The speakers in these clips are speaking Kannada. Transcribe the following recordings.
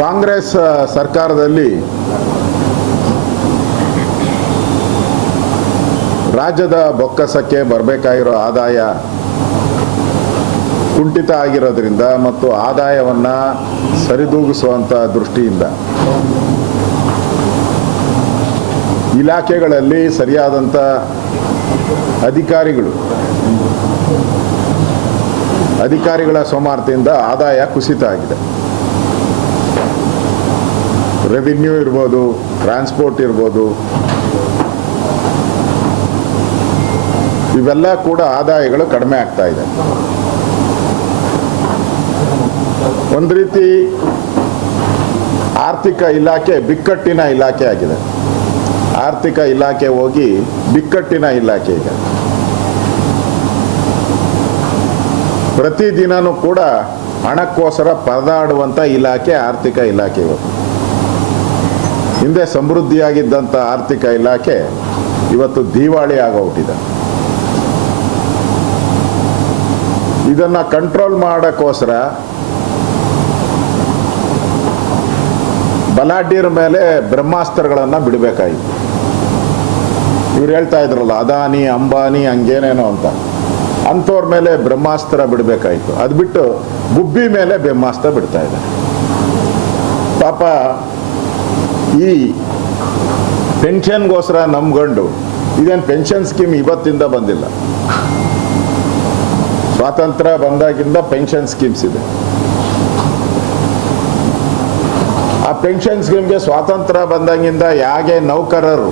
ಕಾಂಗ್ರೆಸ್ ಸರ್ಕಾರದಲ್ಲಿ ರಾಜ್ಯದ ಬೊಕ್ಕಸಕ್ಕೆ ಬರಬೇಕಾಗಿರೋ ಆದಾಯ ಕುಂಠಿತ ಆಗಿರೋದ್ರಿಂದ ಮತ್ತು ಆದಾಯವನ್ನು ಸರಿದೂಗಿಸುವಂಥ ದೃಷ್ಟಿಯಿಂದ ಇಲಾಖೆಗಳಲ್ಲಿ ಸರಿಯಾದಂಥ ಅಧಿಕಾರಿಗಳ ಸೋಮಾರ್ತೆಯಿಂದ ಆದಾಯ ಕುಸಿತ ಆಗಿದೆ. ರೆವಿನ್ಯೂ ಇರ್ಬೋದು, ಟ್ರಾನ್ಸ್ಪೋರ್ಟ್ ಇರ್ಬೋದು, ಇವೆಲ್ಲ ಕೂಡ ಆದಾಯಗಳು ಕಡಿಮೆ ಆಗ್ತಾ ಇದೆ. ಒಂದು ರೀತಿ ಆರ್ಥಿಕ ಇಲಾಖೆ ಬಿಕ್ಕಟ್ಟಿನ ಇಲಾಖೆ ಆಗಿದೆ. ಆರ್ಥಿಕ ಇಲಾಖೆ ಹೋಗಿ ಬಿಕ್ಕಟ್ಟಿನ ಇಲಾಖೆ ಈಗ. ಪ್ರತಿದಿನನೂ ಕೂಡ ಹಣಕ್ಕೋಸ್ಕರ ಪರದಾಡುವಂಥ ಇಲಾಖೆ ಆರ್ಥಿಕ ಇಲಾಖೆ ಇವತ್ತು. ಹಿಂದೆ ಸಮೃದ್ಧಿಯಾಗಿದ್ದಂಥ ಆರ್ಥಿಕ ಇಲಾಖೆ ಇವತ್ತು ದಿವಾಳಿ ಆಗೋಗ್ಬಿಟ್ಟಿದೆ. ಇದನ್ನು ಕಂಟ್ರೋಲ್ ಮಾಡೋಕ್ಕೋಸ್ಕರ ಬಲಾಢ್ಯರ ಮೇಲೆ ಬ್ರಹ್ಮಾಸ್ತ್ರಗಳನ್ನು ಬಿಡಬೇಕಾಗಿತ್ತು. ಇವ್ರು ಹೇಳ್ತಾ ಇದ್ರಲ್ಲ ಅದಾನಿ ಅಂಬಾನಿ ಹಂಗೇನೇನೋ ಅಂತ, ಅಂಥವ್ರ ಮೇಲೆ ಬ್ರಹ್ಮಾಸ್ತ್ರ ಬಿಡಬೇಕಾಯಿತು. ಅದು ಬಿಟ್ಟು ಗುಬ್ಬಿ ಮೇಲೆ ಬ್ರಹ್ಮಾಸ್ತ್ರ ಬಿಡ್ತಾ ಇದೆ. ಪಾಪ ಈ ಪೆನ್ಷನ್ಗೋಸ್ಕರ ನಂಬ್ಕೊಂಡು, ಇದೇನು ಪೆನ್ಷನ್ ಸ್ಕೀಮ್ ಇವತ್ತಿಂದ ಬಂದಿಲ್ಲ, ಸ್ವಾತಂತ್ರ್ಯ ಬಂದಾಗಿಂದ ಪೆನ್ಷನ್ ಸ್ಕೀಮ್ಸ್ ಇದೆ. ಆ ಪೆನ್ಷನ್ ಸ್ಕೀಮ್ಗೆ ಸ್ವಾತಂತ್ರ್ಯ ಬಂದಾಗಿಂದ ಹೇಗೆ ನೌಕರರು,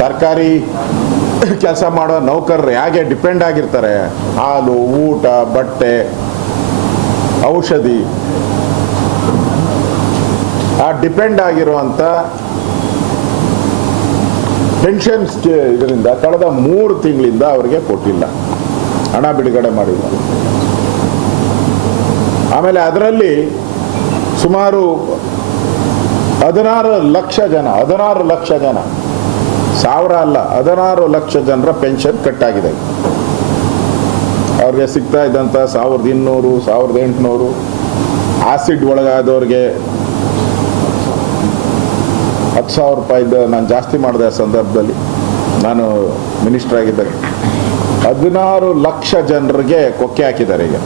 ಸರ್ಕಾರಿ ಕೆಲಸ ಮಾಡೋ ನೌಕರರು ಹೇಗೆ ಡಿಪೆಂಡ್ ಆಗಿರ್ತಾರೆ, ಹಾಲು, ಊಟ, ಬಟ್ಟೆ, ಔಷಧಿ, ಆ ಡಿಪೆಂಡ್ ಆಗಿರುವಂಥ ಪೆನ್ಷನ್ ಇದರಿಂದ ಕಳೆದ 3 ತಿಂಗಳಿಂದ ಅವರಿಗೆ ಕೊಟ್ಟಿಲ್ಲ, ಹಣ ಬಿಡುಗಡೆ ಮಾಡಿಲ್ಲ. ಆಮೇಲೆ ಅದರಲ್ಲಿ ಸುಮಾರು 16 ಲಕ್ಷ ಜನ, ಸಾವಿರ ಅಲ್ಲ, 16 ಲಕ್ಷ ಜನರ ಪೆನ್ಷನ್ ಕಟ್ ಆಗಿದೆ. ಅವ್ರಿಗೆ ಸಿಗ್ತಾ ಇದ್ದಂಥ 1200, 1800, ಆಸಿಡ್ ಒಳಗಾದವ್ರಿಗೆ 10,000 ರೂಪಾಯಿದ್ದು ನಾನು ಜಾಸ್ತಿ ಮಾಡಿದೆ. ಆ ಸಂದರ್ಭದಲ್ಲಿ ನಾನು ಮಿನಿಸ್ಟರ್ ಆಗಿದ್ದಾಗ 16 ಲಕ್ಷ ಜನರಿಗೆ ಕೊಕ್ಕೆ ಹಾಕಿದ್ದಾರೆ ಈಗ.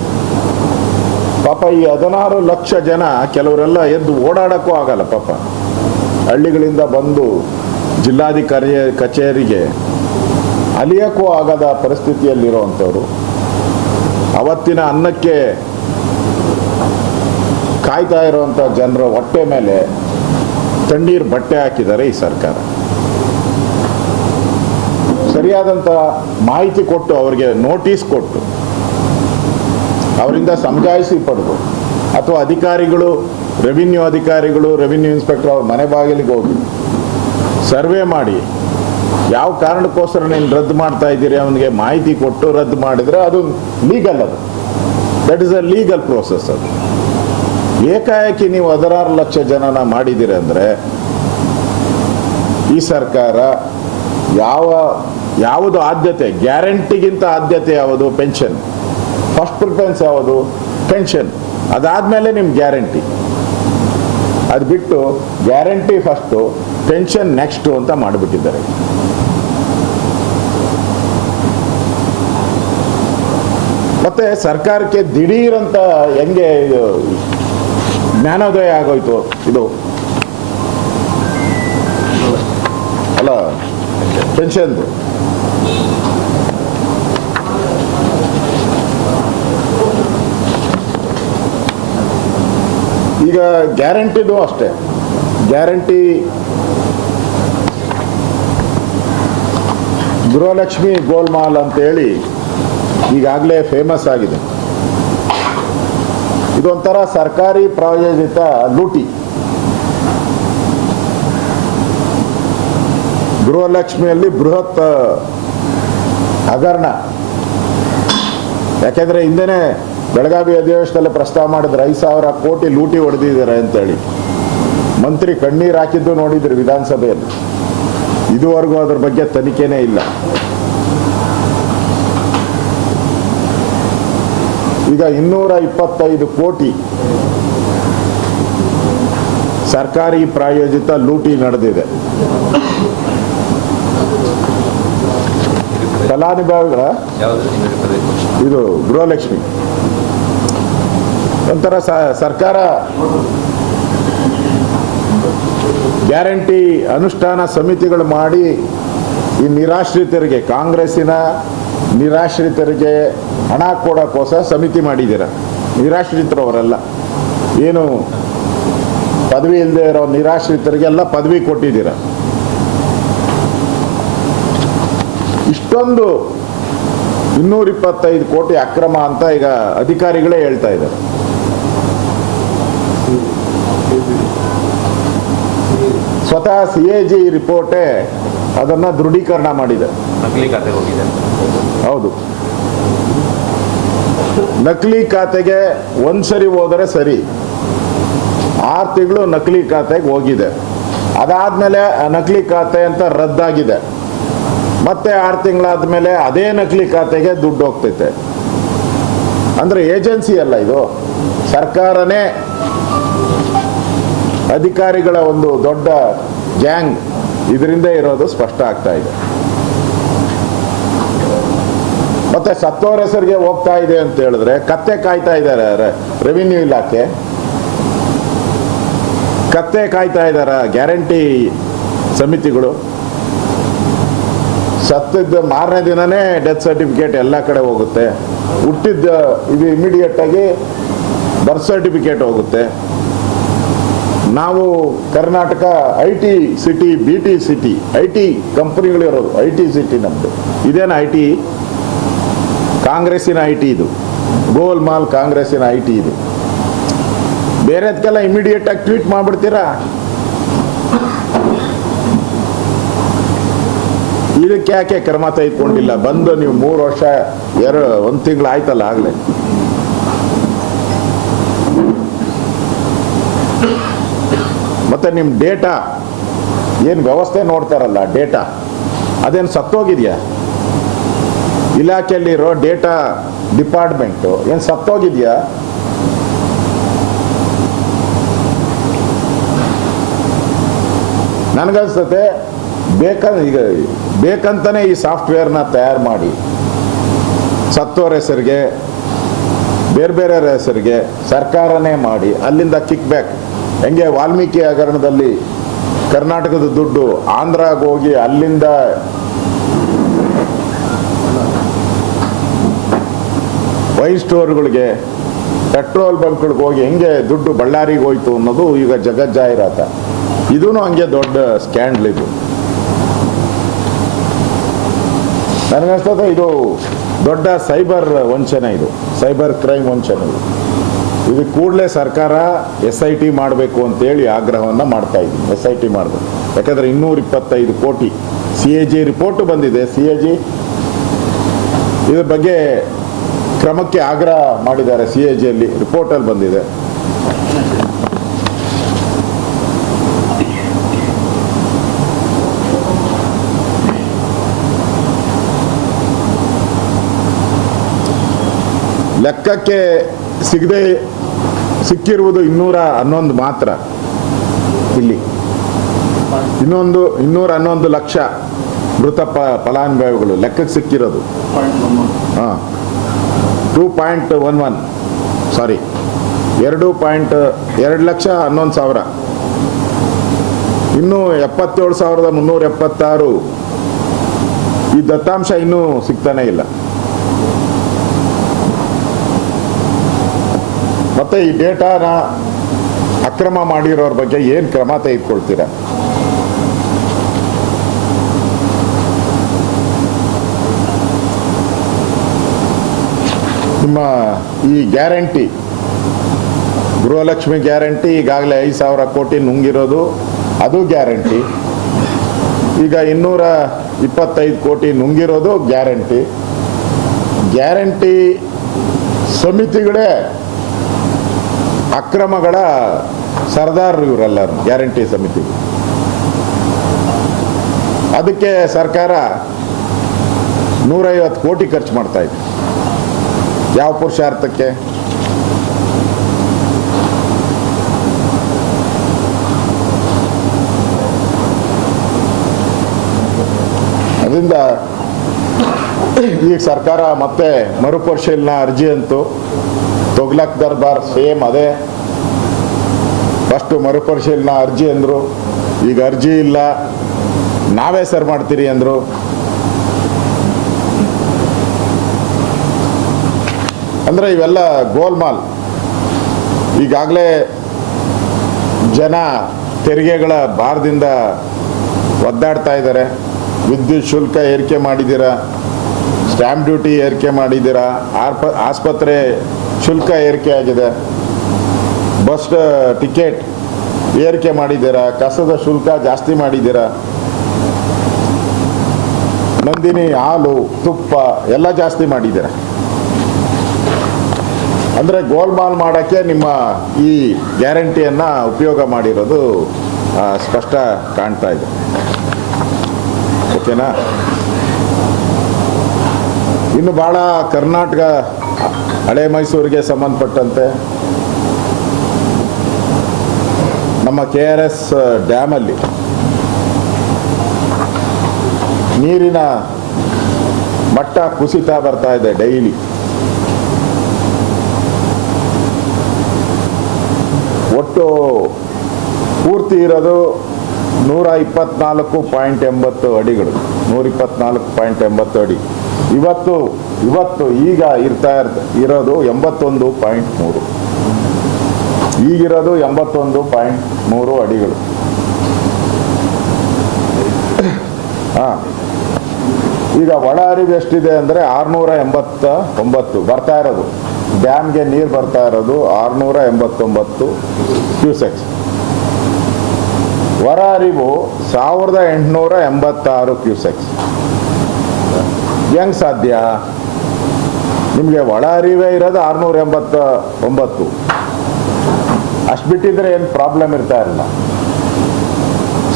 ಪಾಪ ಈ 16 ಲಕ್ಷ ಜನ ಕೆಲವರೆಲ್ಲ ಎದ್ದು ಓಡಾಡೋಕ್ಕೂ ಆಗಲ್ಲ. ಪಾಪ ಹಳ್ಳಿಗಳಿಂದ ಬಂದು ಜಿಲ್ಲಾಧಿಕಾರಿ ಕಚೇರಿಗೆ ಅಲಿಯೋಕ್ಕೂ ಆಗದ ಪರಿಸ್ಥಿತಿಯಲ್ಲಿರುವಂಥವ್ರು, ಅವತ್ತಿನ ಅನ್ನಕ್ಕೆ ಕಾಯ್ತಾ ಇರುವಂಥ ಜನರ ಹೊಟ್ಟೆ ಮೇಲೆ ತಣ್ಣೀರು ಬಟ್ಟೆ ಹಾಕಿದ್ದಾರೆ ಈ ಸರ್ಕಾರ. ಸರಿಯಾದಂಥ ಮಾಹಿತಿ ಕೊಟ್ಟು, ಅವರಿಗೆ ನೋಟಿಸ್ ಕೊಟ್ಟು, ಅವರಿಂದ ಸಮಜಾಯಿಸಿ ಪಡೆದು, ಅಥವಾ ಅಧಿಕಾರಿಗಳು, ರೆವಿನ್ಯೂ ಇನ್ಸ್ಪೆಕ್ಟರ್ ಅವ್ರ ಮನೆ ಬಾಗಿಲಿಗೆ ಹೋಗಿ ಸರ್ವೆ ಮಾಡಿ ಯಾವ ಕಾರಣಕ್ಕೋಸ್ಕರ ನೀನು ರದ್ದು ಮಾಡ್ತಾ ಇದ್ದೀರಿ ಅವನಿಗೆ ಮಾಹಿತಿ ಕೊಟ್ಟು ರದ್ದು ಮಾಡಿದರೆ ಅದು ಲೀಗಲ್, ಅದು that is a legal process. ಅದು ಏಕಾಏಕಿ ನೀವು 16 ಲಕ್ಷ ಜನನ ಮಾಡಿದ್ದೀರಿ ಅಂದರೆ ಈ ಸರ್ಕಾರ ಯಾವುದು ಆದ್ಯತೆ, ಗ್ಯಾರಂಟಿಗಿಂತ ಆದ್ಯತೆ ಯಾವುದು? ಪೆನ್ಷನ್. ಫಸ್ಟ್ ಪ್ರಿಫರೆನ್ಸ್ ಯಾವುದು? ಪೆನ್ಷನ್. ಅದಾದಮೇಲೆ ನಿಮ್ಮ ಗ್ಯಾರಂಟಿ. ಅದು ಬಿಟ್ಟು ಗ್ಯಾರಂಟಿ ಫಸ್ಟು, ಪೆನ್ಷನ್ ನೆಕ್ಸ್ಟು ಅಂತ ಮಾಡಿಬಿಟ್ಟಿದ್ದಾರೆ. ಮತ್ತೆ ಸರ್ಕಾರಕ್ಕೆ ದಿಢೀರಂತ ಹೆಂಗೆ ಜ್ಞಾನೋದಯ ಆಗೋಯ್ತು ಇದು ಅಲ್ಲ, ಪೆನ್ಷನ್ದು. ಈಗ ಗ್ಯಾರಂಟಿದು ಅಷ್ಟೇ. ಗ್ಯಾರಂಟಿ ಗೃಹಲಕ್ಷ್ಮಿ ಗೋಲ್ಮಾಲ್ ಅಂತೇಳಿ ಈಗಾಗಲೇ ಫೇಮಸ್ ಆಗಿದೆ. ಇದೊಂಥರ ಸರ್ಕಾರಿ ಪ್ರಾಯೋಜಿತ ಲೂಟಿ. ಗೃಹಲಕ್ಷ್ಮಿಯಲ್ಲಿ ಬೃಹತ್ ಹಗರಣ. ಯಾಕೆಂದರೆ ಹಿಂದೆನೇ ಬೆಳಗಾವಿ ಅಧಿವೇಶನದಲ್ಲಿ ಪ್ರಸ್ತಾವ ಮಾಡಿದ್ರೆ 5,000 ಕೋಟಿ ಲೂಟಿ ಹೊಡೆದಿದ್ದಾರೆ ಅಂತೇಳಿ ಮಂತ್ರಿ ಕಣ್ಣೀರು ಹಾಕಿದ್ದು ನೋಡಿದ್ರು ವಿಧಾನಸಭೆಯಲ್ಲಿ. ಇದುವರೆಗೂ ಅದ್ರ ಬಗ್ಗೆ ತನಿಖೆನೇ ಇಲ್ಲ. ಈಗ 225 ಕೋಟಿ ಸರ್ಕಾರಿ ಪ್ರಾಯೋಜಿತ ಲೂಟಿ ನಡೆದಿದೆ. ಫಲಾನುಭವಿಗಳ ಇದು ಗೃಹಲಕ್ಷ್ಮಿ ಒಂಥರ ಸರ್ಕಾರ ಗ್ಯಾರಂಟಿ ಅನುಷ್ಠಾನ ಸಮಿತಿಗಳು ಮಾಡಿ ಈ ನಿರಾಶ್ರಿತರಿಗೆ, ಕಾಂಗ್ರೆಸ್ಸಿನ ನಿರಾಶ್ರಿತರಿಗೆ ಹಣ ಕೊಡೋಕ್ಕೋಸ್ಕರ ಸಮಿತಿ ಮಾಡಿದ್ದೀರ. ನಿರಾಶ್ರಿತರವರೆಲ್ಲ ಏನು ಪದವಿ ಇಲ್ಲದೆ ಇರೋ ನಿರಾಶ್ರಿತರಿಗೆಲ್ಲ ಪದವಿ ಕೊಟ್ಟಿದ್ದೀರ. ಇಷ್ಟೊಂದು 225 ಕೋಟಿ ಅಕ್ರಮ ಅಂತ ಈಗ ಅಧಿಕಾರಿಗಳೇ ಹೇಳ್ತಾ ಇದ್ದಾರೆ. ಸ್ವತಃ CAG ರಿಪೋರ್ಟೇ ಅದನ್ನು ದೃಢೀಕರಣ ಮಾಡಿದೆ. ನಕಲಿ ಖಾತೆಗೆ ಹೋಗಿದೆ. ಹೌದು, ನಕಲಿ ಖಾತೆಗೆ ಒಂದ್ಸರಿ ಹೋದರೆ ಸರಿ, 6 ತಿಂಗಳು ನಕಲಿ ಖಾತೆಗೆ ಹೋಗಿದೆ. ಅದಾದಮೇಲೆ ನಕಲಿ ಖಾತೆ ಅಂತ ರದ್ದಾಗಿದೆ. ಮತ್ತೆ 6 ತಿಂಗಳಾದ್ಮೇಲೆ ಅದೇ ನಕಲಿ ಖಾತೆಗೆ ದುಡ್ಡು ಹೋಗ್ತೈತೆ. ಅಂದರೆ ಏಜೆನ್ಸಿ ಅಲ್ಲ ಇದು, ಸರ್ಕಾರನೇ ಅಧಿಕಾರಿಗಳ ಒಂದು ದೊಡ್ಡ ಗ್ಯಾಂಗ್ ಇದರಿಂದ ಇರೋದು ಸ್ಪಷ್ಟ ಆಗ್ತಾ ಇದೆ. ಮತ್ತೆ ಸತ್ತೋರ ಹೆಸರಿಗೆ ಹೋಗ್ತಾ ಇದೆ ಅಂತ ಹೇಳಿದ್ರೆ ಕತ್ತೆ ಕಾಯ್ತಾ ಇದ್ದಾರೆ ರೆವಿನ್ಯೂ ಇಲಾಖೆ, ಕತ್ತೆ ಕಾಯ್ತಾ ಇದ್ದಾರೆ ಗ್ಯಾರಂಟಿ ಸಮಿತಿಗಳು. ಸತ್ತಿದ್ದ ಮಾರನೇ ದಿನನೇ ಡೆತ್ ಸರ್ಟಿಫಿಕೇಟ್ ಎಲ್ಲ ಕಡೆ ಹೋಗುತ್ತೆ. ಹುಟ್ಟಿದ್ದ ಇದು ಇಮಿಡಿಯೇಟ್ ಆಗಿ ಬರ್ತ್ ಸರ್ಟಿಫಿಕೇಟ್ ಹೋಗುತ್ತೆ. ನಾವು Karnataka IT city, BT city, IT ಕಂಪನಿಗಳಿರೋದು IT city ನಮ್ಮದು. ಇದೇನು IT? ಕಾಂಗ್ರೆಸ್ಸಿನ IT ಇದು, ಗೋಲ್ಮಾಲ್ ಕಾಂಗ್ರೆಸ್ಸಿನ IT ಇದು. ಬೇರೆದಕ್ಕೆಲ್ಲ ಇಮಿಡಿಯೇಟ್ ಆಗಿ ಟ್ವೀಟ್ ಮಾಡಿಬಿಡ್ತೀರಾ. ಇದಕ್ಕೆ ಯಾಕೆ ಕ್ರಮ ತೆಗೆದುಕೊಂಡಿಲ್ಲ? ಬಂದು ನೀವು 3 ವರ್ಷ 1 ತಿಂಗಳು ಆಯ್ತಲ್ಲ ಆಗಲೇ. ಮತ್ತೆ ನಿಮ್ಮ ಡೇಟಾ ಏನು ವ್ಯವಸ್ಥೆ ನೋಡ್ತಾರಲ್ಲ, ಡೇಟಾ ಅದೇನು ಸತ್ತೋಗಿದೆಯಾ? ಇಲಾಖೆಯಲ್ಲಿರೋ ಡೇಟಾ ಡಿಪಾರ್ಟ್ಮೆಂಟು ಏನು ಸತ್ತೋಗಿದೆಯಾ? ನನಗನ್ಸುತ್ತೆ ಈಗ ಬೇಕಂತಲೇ ಈ ಸಾಫ್ಟ್ವೇರ್ನ ತಯಾರು ಮಾಡಿ ಸತ್ತೋರ ಹೆಸರಿಗೆ, ಬೇರೆ ಬೇರೆ ಹೆಸರಿಗೆ ಸರ್ಕಾರನೇ ಮಾಡಿ ಅಲ್ಲಿಂದ ಕಿಕ್ ಬ್ಯಾಕ್. ಹೆಂಗೆ ವಾಲ್ಮೀಕಿ ಹಗರಣದಲ್ಲಿ ಕರ್ನಾಟಕದ ದುಡ್ಡು ಆಂಧ್ರಾಗ ಹೋಗಿ ಅಲ್ಲಿಂದ ವೈನ್ ಸ್ಟೋರ್ಗಳಿಗೆ, ಪೆಟ್ರೋಲ್ ಬಂಕ್ಗಳಿಗೆ ಹೋಗಿ ಹೆಂಗೆ ದುಡ್ಡು ಬಳ್ಳಾರಿಗೆ ಹೋಯ್ತು ಅನ್ನೋದು ಈಗ ಜಗಜ್ಜಾಹಿರಾತ. ಇದೂ ಹಂಗೆ ದೊಡ್ಡ ಸ್ಕ್ಯಾಂಡಲ್ ಇದು. ನನಗನ್ಸ್ತದೆ ಇದು ದೊಡ್ಡ ಸೈಬರ್ ವಂಚನೆ, ಇದು ಸೈಬರ್ ಕ್ರೈಮ್ ವಂಚನೆ. ಇದು ಕೂಡಲೇ ಸರ್ಕಾರ SIT ಮಾಡಬೇಕು ಅಂತೇಳಿ ಆಗ್ರಹವನ್ನು ಮಾಡ್ತಾ ಇದ್ದೀನಿ. SIT ಮಾಡಬೇಕು. ಯಾಕಂದರೆ 225 ಕೋಟಿ CAG ರಿಪೋರ್ಟು ಬಂದಿದೆ. CAG ಇದ್ರ ಬಗ್ಗೆ ಕ್ರಮಕ್ಕೆ ಆಗ್ರಹ ಮಾಡಿದ್ದಾರೆ. CAGಯಲ್ಲಿ ರಿಪೋರ್ಟಲ್ಲಿ ಬಂದಿದೆ. ಲೆಕ್ಕಕ್ಕೆ ಸಿಕ್ಕಿರುವುದು 211 ಮಾತ್ರ. ಇಲ್ಲಿ 211 ಲಕ್ಷ ಮೃತ ಫಲಾನುಭವಿಗಳು ಲೆಕ್ಕಕ್ಕೆ ಸಿಕ್ಕಿರೋದು. 2.11 ಸಾರಿ 2.211,000. ಇನ್ನೂ 77,376 ಈ ದತ್ತಾಂಶ ಇನ್ನೂ ಸಿಗ್ತಾನೆ ಇಲ್ಲ. ಮತ್ತೆ ಈ ಡೇಟಾನ ಅಕ್ರಮ ಮಾಡಿರೋರ ಬಗ್ಗೆ ಏನು ಕ್ರಮ ತೆಗೆದುಕೊಳ್ತೀರಾ? ನಿಮ್ಮ ಈ ಗ್ಯಾರಂಟಿ, ಗೃಹಲಕ್ಷ್ಮಿ ಗ್ಯಾರಂಟಿ ಈಗಾಗಲೇ 5,000 ಕೋಟಿ ನುಂಗಿರೋದು, ಅದು ಗ್ಯಾರಂಟಿ. ಈಗ 225 ಕೋಟಿ ನುಂಗಿರೋದು ಗ್ಯಾರಂಟಿ. ಗ್ಯಾರಂಟಿ ಸಮಿತಿಗಳೇ ಅಕ್ರಮಗಳ ಸರ್ದಾರ್ ಇವರೆಲ್ಲರೂ, ಗ್ಯಾರಂಟಿ ಸಮಿತಿ. ಅದಕ್ಕೆ ಸರ್ಕಾರ 150 ಕೋಟಿ ಖರ್ಚು ಮಾಡ್ತಾ ಇದೆ. ಯಾವ ಪುರುಷಾರ್ಥಕ್ಕೆ? ಈಗ ಸರ್ಕಾರ ಮತ್ತೆ ಮರುಪರಿಶೀಲನಾ ಅರ್ಜಿ ಅಂತು ತೊಗ್ಲಕ್ ದರ್ಬಾರ್ ಸೇಮ್ ಅದೇ. ಫಸ್ಟು ಮರುಪರಿಶೀಲನಾ ಅರ್ಜಿ ಅಂದರು, ಈಗ ಅರ್ಜಿ ಇಲ್ಲ ನಾವೇ ಸರ್ ಮಾಡ್ತೀರಿ ಅಂದರು. ಅಂದರೆ ಇವೆಲ್ಲ ಗೋಲ್ಮಾಲ್. ಈಗಾಗಲೇ ಜನ ತೆರಿಗೆಗಳ ಭಾರದಿಂದ ಒದ್ದಾಡ್ತಾ ಇದ್ದಾರೆ. ವಿದ್ಯುತ್ ಶುಲ್ಕ ಏರಿಕೆ ಮಾಡಿದ್ದೀರಾ, ಸ್ಟ್ಯಾಂಪ್ ಡ್ಯೂಟಿ ಏರಿಕೆ ಮಾಡಿದ್ದೀರಾ, ಆಸ್ಪತ್ರೆ ಶುಲ್ಕ ಏರಿಕೆ ಆಗಿದೆ, ಬಸ್ ಟಿಕೆಟ್ ಏರಿಕೆ ಮಾಡಿದ್ದೀರಾ, ಕಸದ ಶುಲ್ಕ ಜಾಸ್ತಿ ಮಾಡಿದ್ದೀರಾ, ನಂದಿನಿ ಹಾಲು ತುಪ್ಪ ಎಲ್ಲ ಜಾಸ್ತಿ ಮಾಡಿದ್ದೀರಾ. ಅಂದರೆ ಗೋಲ್ಮಾಲ್ ಮಾಡೋಕ್ಕೆ ನಿಮ್ಮ ಈ ಗ್ಯಾರಂಟಿಯನ್ನು ಉಪಯೋಗ ಮಾಡಿರೋದು ಸ್ಪಷ್ಟ ಕಾಣ್ತಾ ಇದೆ. ಓಕೆನಾ? ಇನ್ನು ಭಾಳ ಕರ್ನಾಟಕ ಹಳೆ ಮೈಸೂರಿಗೆ ಸಂಬಂಧಪಟ್ಟಂತೆ ನಮ್ಮ KRS ಡ್ಯಾಮಲ್ಲಿ ನೀರಿನ ಮಟ್ಟ ಕುಸಿತಾ ಬರ್ತಾ ಇದೆ ಡೈಲಿ. ಒಟ್ಟು ಪೂರ್ತಿ ಇರೋದು 124.80 ಅಡಿಗಳು, 124.80 ಅಡಿ. ಇವತ್ತು ಈಗ ಇರೋದು 81.3, ಈಗಿರೋದು 81.3 ಅಡಿಗಳು. ಹಾಂ, ಈಗ ಒಳ ಹರಿವು ಎಷ್ಟಿದೆ ಅಂದರೆ 689 ಬರ್ತಾ ಇರೋದು. ಡ್ಯಾಮ್ಗೆ ನೀರು ಬರ್ತಾ ಇರೋದು 689 ಕ್ಯೂಸೆಕ್ಸ್. ಹೊರ ಹರಿವು 1886 ಕ್ಯೂಸೆಕ್ಸ್. ಹೆಂಗೆ ಸಾಧ್ಯ? ನಿಮಗೆ ಒಳ ಹರಿವೇ ಇರೋದು 689, ಅಷ್ಟು ಬಿಟ್ಟಿದ್ರೆ ಏನು ಪ್ರಾಬ್ಲಮ್ ಇರ್ತಾ ಇರಲಿಲ್ಲ.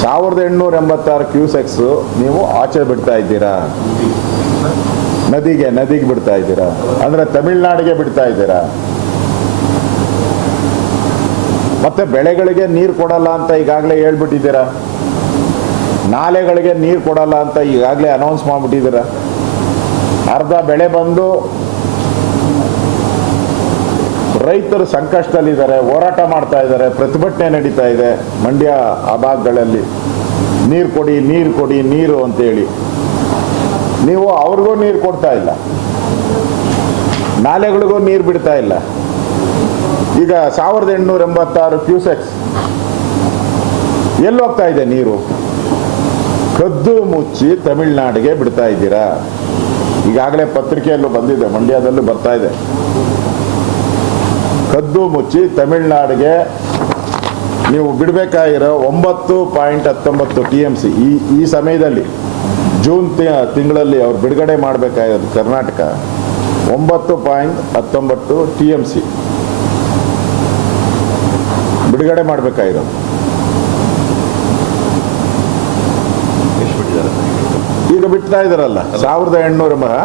1886 ಕ್ಯೂಸೆಕ್ಸ್ ನೀವು ಆಚೆ ಬಿಡ್ತಾ ಇದ್ದೀರಾ, ನದಿಗೆ ಬಿಡ್ತಾ ಇದ್ದೀರಾ, ಅಂದರೆ ತಮಿಳ್ನಾಡಿಗೆ ಬಿಡ್ತಾ ಇದ್ದೀರಾ. ಮತ್ತೆ ಬೆಳೆಗಳಿಗೆ ನೀರು ಕೊಡಲ್ಲ ಅಂತ ಈಗಾಗಲೇ ಹೇಳ್ಬಿಟ್ಟಿದ್ದೀರಾ, ನಾಲೆಗಳಿಗೆ ನೀರು ಕೊಡಲ್ಲ ಅಂತ ಈಗಾಗಲೇ ಅನೌನ್ಸ್ ಮಾಡಿಬಿಟ್ಟಿದ್ದೀರಾ. ಅರ್ಧ ಬೆಳೆ ಬಂದು ರೈತರು ಸಂಕಷ್ಟದಲ್ಲಿದ್ದಾರೆ, ಹೋರಾಟ ಮಾಡ್ತಾ ಇದ್ದಾರೆ, ಪ್ರತಿಭಟನೆ ನಡೀತಾ ಇದೆ ಮಂಡ್ಯ ಆ ಭಾಗಗಳಲ್ಲಿ. ನೀರು ಕೊಡಿ ನೀರು ಅಂತೇಳಿ ನೀವು ಅವ್ರಿಗೂ ನೀರು ಕೊಡ್ತಾ ಇಲ್ಲ, ನಾಲೆಗಳಿಗೂ ನೀರು ಬಿಡ್ತಾ ಇಲ್ಲ. ಈಗ 1886 ಕ್ಯೂಸೆಕ್ಸ್ ಎಲ್ಲಿ ಹೋಗ್ತಾ ಇದೆ ನೀರು? ಕದ್ದು ಮುಚ್ಚಿ ತಮಿಳ್ನಾಡಿಗೆ ಬಿಡ್ತಾ ಇದ್ದೀರಾ. ಈಗಾಗಲೇ ಪತ್ರಿಕೆಯಲ್ಲೂ ಬಂದಿದೆ, ಮಂಡ್ಯದಲ್ಲೂ ಬರ್ತಾ ಇದೆ. ಕದ್ದು ಮುಚ್ಚಿ ತಮಿಳ್ನಾಡಿಗೆ ನೀವು ಬಿಡಬೇಕಾಗಿರೋ 9.19 TMC ಈ ಸಮಯದಲ್ಲಿ ಜೂನ್ ತಿಂಗಳಲ್ಲಿ ಅವ್ರು ಬಿಡುಗಡೆ ಮಾಡಬೇಕಾಗಿರೋದು ಕರ್ನಾಟಕ 9.19 TMC ಬಿಡುಗಡೆ ಮಾಡಬೇಕಾಗಿರೋದು. ಈಗ ಬಿಡ್ತಾ ಇದಾರಲ್ಲ 1800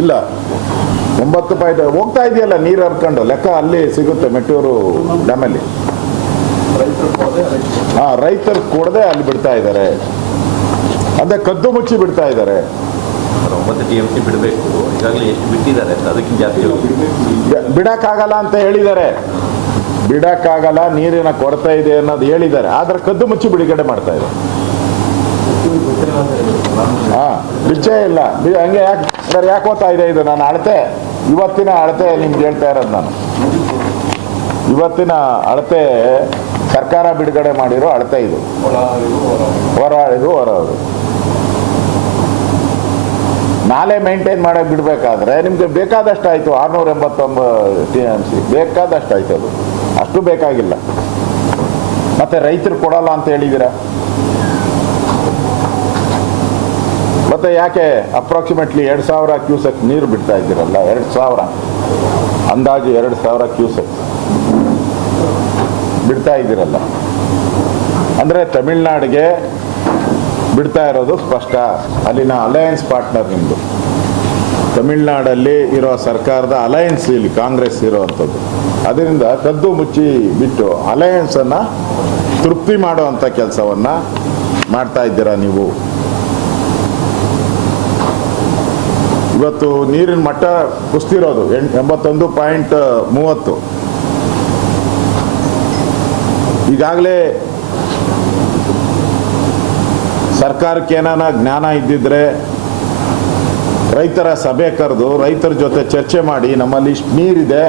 ಇಲ್ಲ 9 ಹೋಗ್ತಾ ಇದೆಯಲ್ಲ ನೀರು ಹರ್ಕೊಂಡು ಲೆಕ್ಕ ಅಲ್ಲಿ ಸಿಗುತ್ತೆ ಮೆಟ್ಟೂರು ಡ್ಯಾಮಲ್ಲಿ. ರೈತರು ಕೂಡದೆ ಅಲ್ಲಿ ಬಿಡ್ತಾ ಇದ್ದಾರೆ, ಅಂದ್ರೆ ಕದ್ದು ಮುಚ್ಚಿ ಬಿಡ್ತಾ ಇದ್ದಾರೆ. 9 TMC ಬಿಡಬೇಕು, ಈಗಾಗಲೇ ಎಷ್ಟು ಬಿಟ್ಟಿದ್ದಾರೆ ಅದಕ್ಕಿಂತ ಜಾಸ್ತಿ ಬಿಡಕ್ಕಾಗಲ್ಲ ಅಂತ ಹೇಳಿದ್ದಾರೆ. ಬಿಡಕ್ಕಾಗಲ್ಲ, ನೀರಿನ ಕೊರತೆ ಇದೆ ಅನ್ನೋದು ಹೇಳಿದ್ದಾರೆ, ಆದ್ರೆ ಕದ್ದು ಮುಚ್ಚಿ ಬಿಡುಗಡೆ ಮಾಡ್ತಾ ಇದ್ದಾರೆ. ಬಿಚ್ಚೇ ಇಲ್ಲ. ಹಂಗೆ ಯಾಕೆ ಓದ್ತಾ ಇದೆ ಇದು? ನಾನು ಇವತ್ತಿನ ಅಳತೆ ನಿಮ್ಗೆ ಹೇಳ್ತಾ ಇರೋದು. ನಾನು ಇವತ್ತಿನ ಅಳತೆ ಸರ್ಕಾರ ಬಿಡುಗಡೆ ಮಾಡಿರೋ ಅಳತೆ ಇದು. ಹೊರ ನಾಲೆ ಮೇಂಟೈನ್ ಮಾಡಕ್ಕೆ ಬಿಡಬೇಕಾದ್ರೆ ನಿಮ್ಗೆ ಬೇಕಾದಷ್ಟು ಆಯಿತು. 689 TMC ಬೇಕಾದಷ್ಟು ಆಯ್ತು, ಅದು ಅಷ್ಟು ಬೇಕಾಗಿಲ್ಲ. ಮತ್ತೆ ರೈತರು ಕೊಡಲ್ಲ ಅಂತ ಹೇಳಿದ್ದೀರಾ. ಮತ್ತೆ ಯಾಕೆ ಅಪ್ರಾಕ್ಸಿಮೇಟ್ಲಿ 2000 ಕ್ಯೂಸೆಕ್ ನೀರು ಬಿಡ್ತಾ ಇದ್ದೀರಲ್ಲ? 2000 ಅಂದಾಜು 2000 ಕ್ಯೂಸೆಕ್ ಬಿಡ್ತಾ ಇದ್ದೀರಲ್ಲ, ಅಂದರೆ ತಮಿಳ್ನಾಡಿಗೆ ಬಿಡ್ತಾ ಇರೋದು ಸ್ಪಷ್ಟ. ಅಲ್ಲಿನ ಅಲಯನ್ಸ್ ಪಾರ್ಟ್ನರ್ ನಿಮ್ಮದು, ತಮಿಳ್ನಾಡಲ್ಲಿ ಇರೋ ಸರ್ಕಾರದ ಅಲಯನ್ಸ್ ಇಲ್ಲಿ ಕಾಂಗ್ರೆಸ್ ಇರೋವಂಥದ್ದು. ಅದರಿಂದ ಕದ್ದು ಮುಚ್ಚಿ ಬಿಟ್ಟು ಅಲಯನ್ಸನ್ನು ತೃಪ್ತಿ ಮಾಡುವಂಥ ಕೆಲಸವನ್ನು ಮಾಡ್ತಾ ಇದ್ದೀರಾ ನೀವು. ಇವತ್ತು ನೀರಿನ ಮಟ್ಟ ಕುಸ್ತಿರೋದು 81.30. ಈಗಾಗಲೇ ಸರ್ಕಾರಕ್ಕೆ ಏನಾನ ಜ್ಞಾನ ಇದ್ದಿದ್ರೆ ರೈತರ ಸಭೆ ಕರೆದು ರೈತರ ಜೊತೆ ಚರ್ಚೆ ಮಾಡಿ, ನಮ್ಮಲ್ಲಿ ಇಷ್ಟು ನೀರಿದೆ,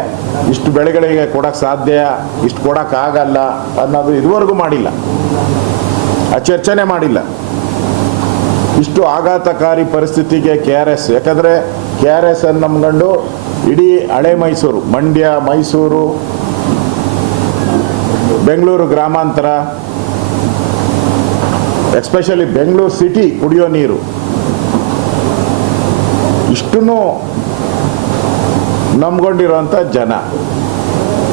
ಇಷ್ಟು ಬೆಳೆಗಳಿಗೆ ಕೊಡೋಕ್ಕೆ ಸಾಧ್ಯ, ಇಷ್ಟು ಕೊಡೋಕ್ಕಾಗಲ್ಲ ಅನ್ನೋದು ಇದುವರೆಗೂ ಮಾಡಿಲ್ಲ. ಆ ಚರ್ಚೆನೇ ಮಾಡಿಲ್ಲ. ಇಷ್ಟು ಆಘಾತಕಾರಿ ಪರಿಸ್ಥಿತಿಗೆ KRS, ಯಾಕಂದರೆ KRS ಅನ್ನು ನಂಬ್ಕೊಂಡು ಇಡೀ ಹಳೆ ಮೈಸೂರು, ಮಂಡ್ಯ, ಮೈಸೂರು, ಬೆಂಗಳೂರು ಗ್ರಾಮಾಂತರ, ಎಸ್ಪೆಷಲಿ ಬೆಂಗಳೂರು ಸಿಟಿ ಕುಡಿಯೋ ನೀರು ಇಷ್ಟನ್ನು ನಂಬ್ಕೊಂಡಿರೋಂಥ ಜನ.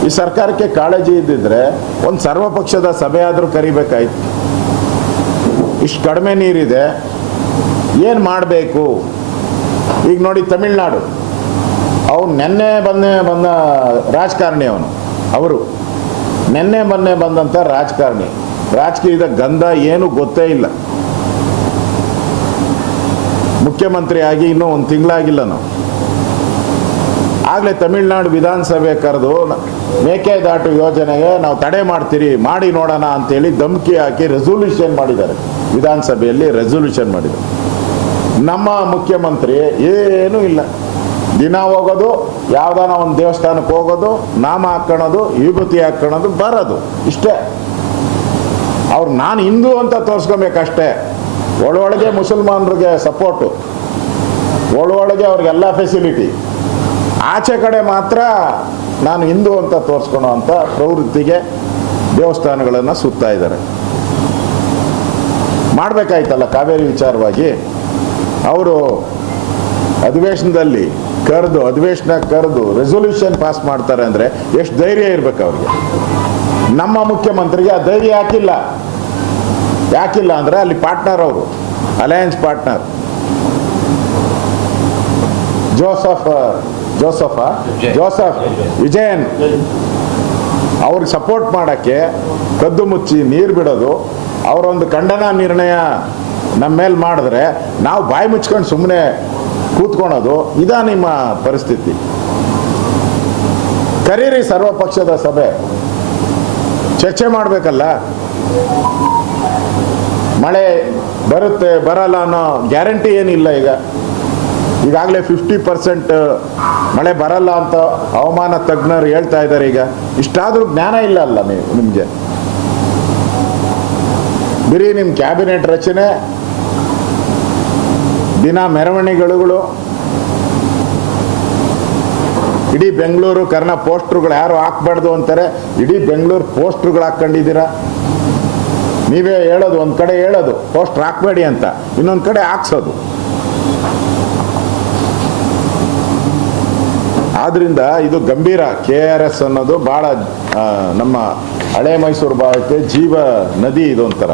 ಈ ಸರ್ಕಾರಕ್ಕೆ ಕಾಳಜಿ ಇದ್ದಿದ್ರೆ ಒಂದು ಸರ್ವಪಕ್ಷದ ಸಭೆ ಆದರೂ ಕರಿಬೇಕಾಯ್ತು. ಇಷ್ಟು ಕಡಿಮೆ ನೀರಿದೆ, ಏನು ಮಾಡಬೇಕು? ಈಗ ನೋಡಿ ತಮಿಳ್ನಾಡು, ಅವನು ನೆನ್ನೆ ಬಂದ ರಾಜಕಾರಣಿ, ಅವರು ನೆನ್ನೆ ಬಂದಂಥ ರಾಜಕಾರಣಿ, ರಾಜಕೀಯದ ಗಂಧ ಏನು ಗೊತ್ತೇ ಇಲ್ಲ. ಮುಖ್ಯಮಂತ್ರಿ ಆಗಿ ಇನ್ನೂ ಒಂದು ತಿಂಗಳಾಗಿಲ್ಲ ನಾವು. ಆಗಲೇ ತಮಿಳ್ನಾಡು ವಿಧಾನಸಭೆ ಕರೆದು ಮೇಕೆದಾಟು ಯೋಜನೆಗೆ ನಾವು ತಡೆ ಮಾಡ್ತೀರಿ, ಮಾಡಿ ನೋಡೋಣ ಅಂತೇಳಿ ಧಮಕಿ ಹಾಕಿ ರೆಸೊಲ್ಯೂಷನ್ ಮಾಡಿದ್ದಾರೆ. ವಿಧಾನಸಭೆಯಲ್ಲಿ ರೆಸೊಲ್ಯೂಷನ್ ಮಾಡಿದ್ದಾರೆ. ನಮ್ಮ ಮುಖ್ಯಮಂತ್ರಿ ಏನೂ ಇಲ್ಲ, ದಿನ ಹೋಗೋದು, ಯಾವುದಾನ ಒಂದು ದೇವಸ್ಥಾನಕ್ಕೆ ಹೋಗೋದು, ನಾಮ ಹಾಕ್ಕೊಳ್ಳೋದು, ವಿಭೂತಿ ಹಾಕ್ಕೊಳ್ಳೋದು, ಬರೋದು, ಇಷ್ಟೇ. ಅವ್ರು ನಾನು ಹಿಂದೂ ಅಂತ ತೋರಿಸ್ಕೊಬೇಕಷ್ಟೇ. ಒಳೊಳಗೆ ಮುಸಲ್ಮಾನರಿಗೆ ಸಪೋರ್ಟು, ಒಳೊಳಗೆ ಅವ್ರಿಗೆಲ್ಲ ಫೆಸಿಲಿಟಿ, ಆಚೆ ಕಡೆ ಮಾತ್ರ ನಾನು ಹಿಂದೂ ಅಂತ ತೋರಿಸ್ಕೊಳೋ ಅಂತ ಪ್ರವೃತ್ತಿಗೆ ದೇವಸ್ಥಾನಗಳನ್ನು ಸುತ್ತಾ ಇದ್ದಾರೆ. ಮಾಡಬೇಕಾಯ್ತಲ್ಲ ಕಾವೇರಿ ವಿಚಾರವಾಗಿ. ಅವರು ಅಧಿವೇಶನ ಕರೆದು ರೆಸೊಲ್ಯೂಷನ್ ಪಾಸ್ ಮಾಡ್ತಾರೆ ಅಂದರೆ ಎಷ್ಟು ಧೈರ್ಯ ಇರಬೇಕು ಅವ್ರಿಗೆ. ನಮ್ಮ ಮುಖ್ಯಮಂತ್ರಿಗೆ ಆ ಧೈರ್ಯ ಯಾಕಿಲ್ಲ ಅಂದರೆ ಅಲ್ಲಿ ಪಾರ್ಟ್ನರ್, ಅವರು ಅಲಯನ್ಸ್ ಪಾರ್ಟ್ನರ್ ಜೋಸಫ್ ವಿಜಯನ್, ಅವ್ರಿಗೆ ಸಪೋರ್ಟ್ ಮಾಡೋಕ್ಕೆ ಕದ್ದು ಮುಚ್ಚಿ ನೀರು ಬಿಡೋದು, ಅವರೊಂದು ಖಂಡನಾ ನಿರ್ಣಯ ನಮ್ಮ ಮೇಲೆ ಮಾಡಿದ್ರೆ ನಾವು ಬಾಯಿ ಮುಚ್ಕೊಂಡು ಸುಮ್ಮನೆ ಕೂತ್ಕೊಳೋದು, ಇದಾ ನಿಮ್ಮ ಪರಿಸ್ಥಿತಿ. ಕರೀರಿ ಸರ್ವಪಕ್ಷದ ಸಭೆ, ಚರ್ಚೆ ಮಾಡಬೇಕಲ್ಲ. ಮಳೆ ಬರುತ್ತೆ ಬರಲ್ಲ ಅನ್ನೋ ಗ್ಯಾರಂಟಿ ಏನಿಲ್ಲ. ಈಗಾಗಲೇ 50% ಮಳೆ ಬರಲ್ಲ ಅಂತ ಹವಾಮಾನ ತಜ್ಞರು ಹೇಳ್ತಾ ಇದ್ದಾರೆ. ಈಗ ಇಷ್ಟಾದರೂ ಜ್ಞಾನ ಇಲ್ಲ ಅಲ್ಲ ನಿಮಗೆ. ಬರೀ ನಿಮ್ಮ ಕ್ಯಾಬಿನೆಟ್ ರಚನೆ, ದಿನ ಮೆರವಣಿಗೆಗಳು, ಇಡೀ ಬೆಂಗಳೂರು ಪೋಸ್ಟ್ರುಗಳು ಯಾರು ಹಾಕ್ಬಾರ್ದು ಅಂತಾರೆ, ಇಡೀ ಬೆಂಗಳೂರು ಪೋಸ್ಟ್ರುಗಳು ಹಾಕ್ಕೊಂಡಿದ್ದೀರಾ. ನೀವೇ ಹೇಳೋದು, ಒಂದು ಕಡೆ ಹೇಳೋದು ಪೋಸ್ಟರ್ ಹಾಕ್ಬೇಡಿ ಅಂತ, ಇನ್ನೊಂದು ಕಡೆ ಹಾಕ್ಸೋದು. ಆದ್ರಿಂದ ಇದು ಗಂಭೀರ. KRS ಅನ್ನೋದು ಭಾಳ ನಮ್ಮ ಹಳೆ ಮೈಸೂರು ಭಾಗಕ್ಕೆ ಜೀವ ನದಿ. ಇದೊಂಥರ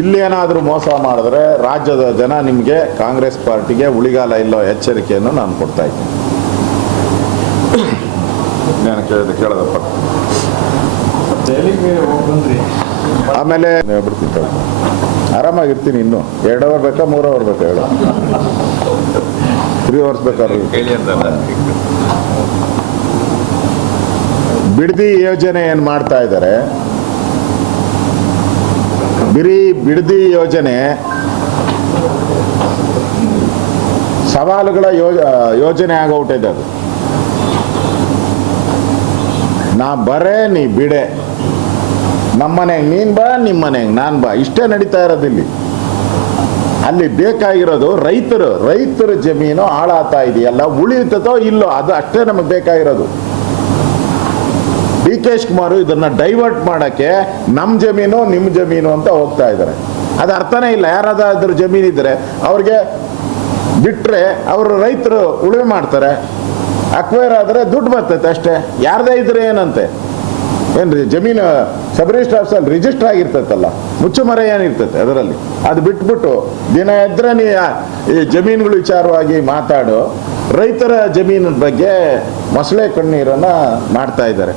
ಇಲ್ಲೇನಾದರೂ ಮೋಸ ಮಾಡಿದ್ರೆ ರಾಜ್ಯದ ಜನ ನಿಮಗೆ, ಕಾಂಗ್ರೆಸ್ ಪಾರ್ಟಿಗೆ ಉಳಿಗಾಲ ಇಲ್ಲೋ ಎಚ್ಚರಿಕೆಯನ್ನು ನಾನು ಕೊಡ್ತಾ ಇದ್ದೀನಿ. ನಾನು ಕೇಳದಪ್ಪ. ಆಮೇಲೆ ಬಿಡ್ತೀನಿ, ಆರಾಮಾಗಿರ್ತೀನಿ. ಇನ್ನು 2 ಅವರ್ ಬೇಕಾ 3 ಅವರ್ ಬೇಕಾ ಹೇಳು? 3 ಅವರ್ಸ್ ಬೇಕಾದ್ರೆ. ಬಿಡದಿ ಯೋಜನೆ ಏನು ಮಾಡ್ತಾ ಇದ್ದಾರೆ, ಬಿಡದಿ ಯೋಜನೆ ಸವಾಲುಗಳ ಯೋಜನೆ ಆಗೋಗ್ಬಿಟ್ಟಿದೆ. ಅದು ನಾ ಬರೇ ನೀ ಬಿಡೆ, ನಮ್ಮನೆಗೆ ನೀನು ಬಾ, ನಿಮ್ಮ ಮನೆಗೆ ನಾನು ಬಾ, ಇಷ್ಟೇ ನಡೀತಾ ಇರೋದಿಲ್ಲಿ. ಅಲ್ಲಿ ಬೇಕಾಗಿರೋದು ರೈತರ ಜಮೀನು ಹಾಳಾಗ್ತಾ ಇದೆಯಲ್ಲ, ಉಳಿತದೋ ಇಲ್ಲೋ, ಅದು ಅಷ್ಟೇ ನಮಗೆ ಬೇಕಾಗಿರೋದು. DK ಶಿವಕುಮಾರ್ ಇದನ್ನ ಡೈವರ್ಟ್ ಮಾಡೋಕ್ಕೆ ನಮ್ಮ ಜಮೀನು ನಿಮ್ಮ ಜಮೀನು ಅಂತ ಹೋಗ್ತಾ ಇದ್ದಾರೆ. ಅದು ಅರ್ಥನೇ ಇಲ್ಲ. ಯಾರಾದ್ರೂ ಜಮೀನಿದ್ರೆ ಅವ್ರಿಗೆ ಬಿಟ್ಟರೆ ಅವರು ರೈತರು ಉಳುಮೆ ಮಾಡ್ತಾರೆ, ಅಕ್ವೈರ್ ಆದರೆ ದುಡ್ಡು ಬರ್ತೈತೆ ಅಷ್ಟೇ. ಯಾರದೇ ಇದ್ರೆ ಏನಂತೆ, ಏನ್ರಿ ಜಮೀನು ಸಬ್ ರಿಜಿಸ್ಟರ್ ಆಫೀಸಲ್ಲಿ ರಿಜಿಸ್ಟರ್ ಆಗಿರ್ತೈತಲ್ಲ, ಮುಚ್ಚುಮರೆ ಏನಿರ್ತೈತೆ ಅದರಲ್ಲಿ. ಅದು ಬಿಟ್ಬಿಟ್ಟು ದಿನ ಎದ್ರೆ ನೀ ಈ ಜಮೀನುಗಳ ವಿಚಾರವಾಗಿ ಮಾತಾಡು, ರೈತರ ಜಮೀನಿನ ಬಗ್ಗೆ ಮೊಸಳೆ ಕಣ್ಣೀರನ್ನು ಮಾಡ್ತಾ ಇದ್ದಾರೆ.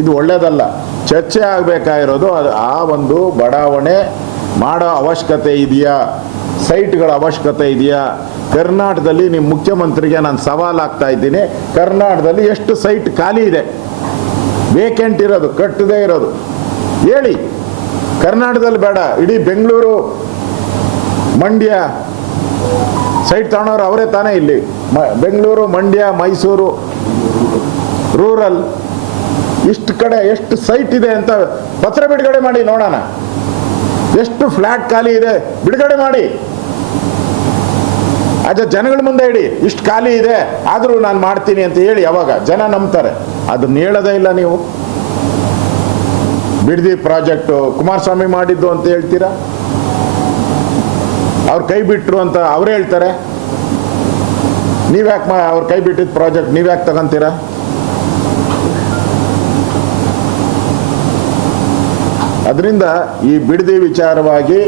ಇದು ಒಳ್ಳೇದಲ್ಲ. ಚರ್ಚೆ ಆಗಬೇಕಾಗಿರೋದು ಆ ಒಂದು ಬಡಾವಣೆ ಮಾಡೋ ಅವಶ್ಯಕತೆ ಇದೆಯಾ, ಸೈಟ್ಗಳ ಅವಶ್ಯಕತೆ ಇದೆಯಾ, ಕರ್ನಾಟಕದಲ್ಲಿ ನಿಮ್ಮ ಮುಖ್ಯಮಂತ್ರಿಗೆ ನಾನು ಸವಾಲು ಆಗ್ತಾ ಇದ್ದೀನಿ, ಕರ್ನಾಟಕದಲ್ಲಿ ಎಷ್ಟು ಸೈಟ್ ಖಾಲಿ ಇದೆ, ವೇಕೆಂಟ್ ಇರೋದು, ಕಟ್ಟದೇ ಇರೋದು ಹೇಳಿ. ಕರ್ನಾಟಕದಲ್ಲಿ ಬೇಡ, ಇಡೀ ಬೆಂಗಳೂರು ಮಂಡ್ಯ ಸೈಟ್ ತಗೊಳೋರು ಅವರೇ ತಾನೇ. ಇಲ್ಲಿ ಬೆಂಗಳೂರು, ಮಂಡ್ಯ, ಮೈಸೂರು ರೂರಲ್ ಇಷ್ಟು ಕಡೆ ಎಷ್ಟು ಸೈಟ್ ಇದೆ ಅಂತ ಪತ್ರ ಬಿಡುಗಡೆ ಮಾಡಿ ನೋಡೋಣ. ಎಷ್ಟು ಫ್ಲ್ಯಾಟ್ ಖಾಲಿ ಇದೆ ಬಿಡುಗಡೆ ಮಾಡಿ. ಜನಗಳ ಮುಂದೆ ಇಡಿ, ಇಷ್ಟು ಖಾಲಿ ಇದೆ ಆದರೂ ನಾನು ಮಾಡ್ತೀನಿ ಅಂತ ಹೇಳಿ. ಅವಾಗ ಜನ ನಂಬ್ತಾರೆ. ಅದನ್ನ ಹೇಳೋದೇ ಇಲ್ಲ ನೀವು. ಬಿಡದಿ ಪ್ರಾಜೆಕ್ಟು ಕುಮಾರಸ್ವಾಮಿ ಮಾಡಿದ್ದು ಅಂತ ಹೇಳ್ತೀರಾ, ಅವ್ರು ಕೈ ಬಿಟ್ರು ಅಂತ ಅವ್ರು ಹೇಳ್ತಾರೆ. ನೀವ್ಯಾಕೆ ಅವ್ರು ಕೈ ಬಿಟ್ಟಿದ್ದ ಪ್ರಾಜೆಕ್ಟ್ ನೀವ್ಯಾಕೆ ತಗೊಂತೀರಾ? ಅದರಿಂದ ಈ ಬಿಡದಿ ವಿಚಾರವಾಗಿ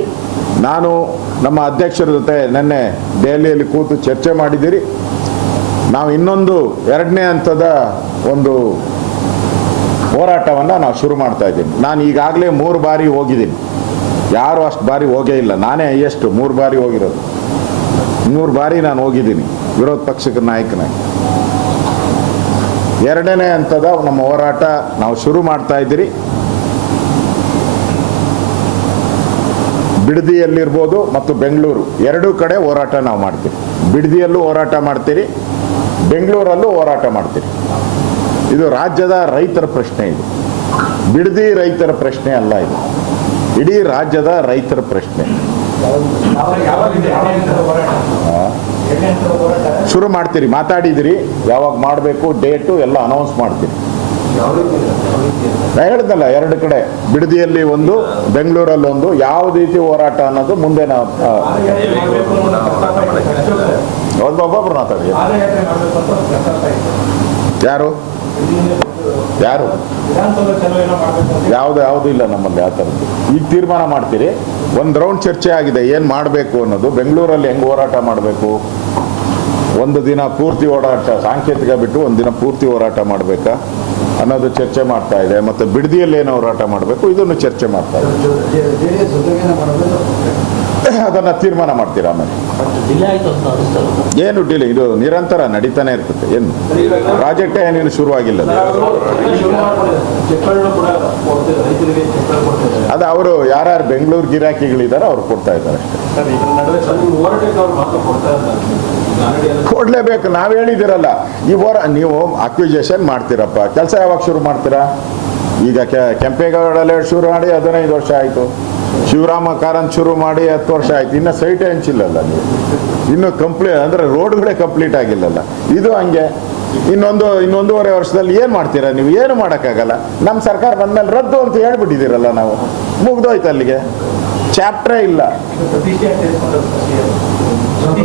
ನಾನು ನಮ್ಮ ಅಧ್ಯಕ್ಷರ ಜೊತೆ ನಿನ್ನೆ ದೆಹಲಿಯಲ್ಲಿ ಕೂತು ಚರ್ಚೆ ಮಾಡಿದ್ದೀರಿ. ನಾವು ಇನ್ನೊಂದು 2ನೇ ಹಂತದ ಒಂದು ಹೋರಾಟವನ್ನು ನಾವು ಶುರು ಮಾಡ್ತಾ ಇದ್ದೀನಿ. ನಾನು ಈಗಾಗಲೇ 3 ಬಾರಿ ಹೋಗಿದ್ದೀನಿ, ಯಾರು ಅಷ್ಟು ಬಾರಿ ಹೋಗೇ ಇಲ್ಲ. ನಾನೇ ಹೈಯೆಸ್ಟ್ 3 ಬಾರಿ ಹೋಗಿರೋದು. 3 ಬಾರಿ ನಾನು ಹೋಗಿದ್ದೀನಿ ವಿರೋಧ ಪಕ್ಷದ ನಾಯಕನಾಗಿ. 2ನೇ ಹಂತದ ನಮ್ಮ ಹೋರಾಟ ನಾವು ಶುರು ಮಾಡ್ತಾ ಇದ್ದೀರಿ. ಬಿಡದಿಯಲ್ಲಿರ್ಬೋದು ಮತ್ತು ಬೆಂಗಳೂರು ಎರಡೂ ಕಡೆ ಹೋರಾಟ ನಾವು ಮಾಡ್ತೀವಿ. ಬಿಡದಿಯಲ್ಲೂ ಹೋರಾಟ ಮಾಡ್ತೀರಿ, ಬೆಂಗಳೂರಲ್ಲೂ ಹೋರಾಟ ಮಾಡ್ತೀರಿ. ಇದು ರಾಜ್ಯದ ರೈತರ ಪ್ರಶ್ನೆ. ಇದು ಬಿಡದಿ ರೈತರ ಪ್ರಶ್ನೆ ಅಲ್ಲ, ಇದು ಇಡೀ ರಾಜ್ಯದ ರೈತರ ಪ್ರಶ್ನೆ. ಶುರು ಮಾಡ್ತೀರಿ, ಮಾತಾಡಿದಿರಿ, ಯಾವಾಗ ಮಾಡಬೇಕು ಡೇಟು ಎಲ್ಲ ಅನೌನ್ಸ್ ಮಾಡ್ತೀರಿ. ಹೇಳ್ದಲ್ಲ, 2 ಕಡೆ ಬಿಡದಿಯಲ್ಲಿ ಒಂದು, ಬೆಂಗಳೂರಲ್ಲಿ ಒಂದು. ಯಾವ ರೀತಿ ಹೋರಾಟ ಅನ್ನೋದು ಮುಂದೆ ನಾವು ಒಬ್ಬೊಬ್ಬರು ಮಾತಾಡಿ. ಯಾರು ಯಾರು ಯಾವುದು ಇಲ್ಲ ನಮ್ಮಲ್ಲಿ ಆ ಥರದ್ದು. ಈಗ ತೀರ್ಮಾನ ಮಾಡ್ತೀರಿ. ಒಂದು ರೌಂಡ್ ಚರ್ಚೆ ಆಗಿದೆ ಏನು ಮಾಡಬೇಕು ಅನ್ನೋದು. ಬೆಂಗಳೂರಲ್ಲಿ ಹೆಂಗೆ ಹೋರಾಟ ಮಾಡಬೇಕು, ಒಂದು ದಿನ ಪೂರ್ತಿ ಹೋರಾಟ ಸಾಂಕೇತಿಕ ಬಿಟ್ಟು ಒಂದು ದಿನ ಪೂರ್ತಿ ಹೋರಾಟ ಮಾಡಬೇಕಾ ಅನ್ನೋದು ಚರ್ಚೆ ಮಾಡ್ತಾ ಇದೆ. ಮತ್ತು ಬಿಡದಿಯಲ್ಲಿ ಏನು ಹೋರಾಟ ಮಾಡಬೇಕು ಇದನ್ನು ಚರ್ಚೆ ಮಾಡ್ತಾ ಇದೆ. ಅದನ್ನು ತೀರ್ಮಾನ ಮಾಡ್ತೀರಾ ಆಮೇಲೆ. ಏನು ಡಿಲೇ, ಇದು ನಿರಂತರ ನಡೀತಾನೆ ಇರ್ತದೆ. ಏನು ಪ್ರಾಜೆಕ್ಟೇ ಏನೇನು ಶುರುವಾಗಿಲ್ಲ. ಅದು ಅವರು ಯಾರ್ಯಾರು ಬೆಂಗಳೂರು ಗಿರಾಕಿಗಳಿದ್ದಾರೆ ಅವ್ರು ಕೊಡ್ತಾ ಇದ್ದಾರೆ ಅಷ್ಟೇ. ಕೊಡ್ಲೇಬೇಕು. ನಾವು ಹೇಳಿದಿರಲ್ಲ, ನೀವು ಅಕ್ವಿಜೇಷನ್ ಮಾಡ್ತೀರಪ್ಪ, ಕೆಲಸ ಯಾವಾಗ ಶುರು ಮಾಡ್ತೀರಾ? ಈಗ ಕೆಂಪೇಗೌಡಲ್ಲೇ ಶುರು ಮಾಡಿ 15 ವರ್ಷ ಆಯಿತು. ಶಿವರಾಮ ಕಾರಂತ್ ಶುರು ಮಾಡಿ 10 ವರ್ಷ ಆಯ್ತು. ಇನ್ನು ಸೈಟೇ ಹಂಚಿಲ್ಲಲ್ಲ ನೀವು. ಇನ್ನು ಅಂದರೆ ರೋಡ್ಗಳೇ ಕಂಪ್ಲೀಟ್ ಆಗಿಲ್ಲಲ್ಲ. ಇದು ಹಂಗೆ. ಇನ್ನೊಂದೂವರೆ ವರ್ಷದಲ್ಲಿ ಏನು ಮಾಡ್ತೀರಾ ನೀವು? ಏನು ಮಾಡೋಕ್ಕಾಗಲ್ಲ. ನಮ್ಮ ಸರ್ಕಾರ ಬಂದಮೇಲೆ ರದ್ದು ಅಂತ ಹೇಳ್ಬಿಟ್ಟಿದ್ದೀರಲ್ಲ ನಾವು. ಮುಗ್ದೋಯ್ತು ಅಲ್ಲಿಗೆ, ಚಾಪ್ಟ್ರೇ ಇಲ್ಲ.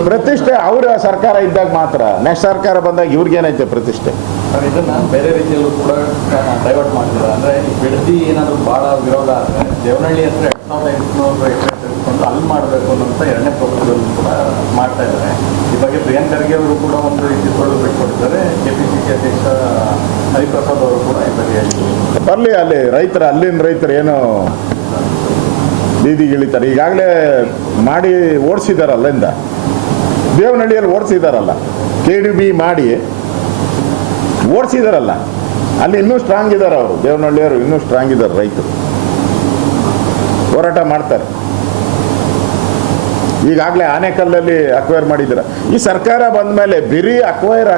ಪ್ರತಿಷ್ಠೆ ಅವರ ಸರ್ಕಾರ ಇದ್ದಾಗ ಮಾತ್ರ. ನೆಕ್ಸ್ಟ್ ಸರ್ಕಾರ ಬಂದಾಗ ಇವ್ರಿಗೇನೈತೆ ಪ್ರತಿಷ್ಠೆ? ಇದನ್ನ ಬೇರೆ ರೀತಿಯಲ್ಲೂ ಕೂಡ ಡೈವರ್ಟ್ ಮಾಡ್ತಾರೆ. ಅಂದರೆ ಬಿಡದಿ ಏನಾದರೂ ಭಾಳ ವಿರೋಧ ಆದರೆ ದೇವನಹಳ್ಳಿ ಹತ್ರ 2800 ಎಕರೆ ತೆಗೆದುಕೊಂಡು ಅಲ್ಲಿ ಮಾಡಬೇಕು ಅನ್ನೋಂಥ 2ನೇ ಪ್ರಪೋಸಲ್ ಕೂಡ ಮಾಡ್ತಾ ಇದ್ದಾರೆ. ಈ ಬಗ್ಗೆ ಪ್ರಿಯಾಂಕ್ ಖರ್ಗೆ ಅವರು ಕೂಡ ಒಂದು ಕಿತ್ತೊಳ್ಳು ಬಿಟ್ಕೊಟ್ಟಿದ್ದಾರೆ. KPCC ಅಧ್ಯಕ್ಷ ಹರಿಪ್ರಸಾದ್ ಅವರು ಕೂಡ ಈ ಬಗ್ಗೆ ಹೇಳಿದ್ದಾರೆ. ಬರಲಿ, ಅಲ್ಲಿ ಅಲ್ಲಿನ ರೈತರು ಏನು ಬೀದಿಗಿಳಿತಾರೆ. ಈಗಾಗಲೇ ಮಾಡಿ ಓಡಿಸಿದಾರಲ್ಲ, ಇಂದ ದೇವನಹಳ್ಳಿಯಲ್ಲಿ ಓಡಿಸಿದಾರಲ್ಲ, KDB ಮಾಡಿ ಓಡಿಸಿದಾರಲ್ಲ. ಅಲ್ಲಿ ಇನ್ನೂ ಸ್ಟ್ರಾಂಗ್ ಇದ್ದಾರೆ ಅವರು, ದೇವನಹಳ್ಳಿಯವರು ಇನ್ನೂ ಸ್ಟ್ರಾಂಗ್ ಇದ್ದಾರೆ. ರೈತರು ಹೋರಾಟ ಮಾಡ್ತಾರೆ. ಈಗಾಗಲೇ ಆನೆಕಲ್ಲಲ್ಲಿ ಅಕ್ವೈರ್ ಮಾಡಿದ್ದೀರ. ಈ ಸರ್ಕಾರ ಬಂದ ಮೇಲೆ ಬಿರಿ ಅಕ್ವೈರ್.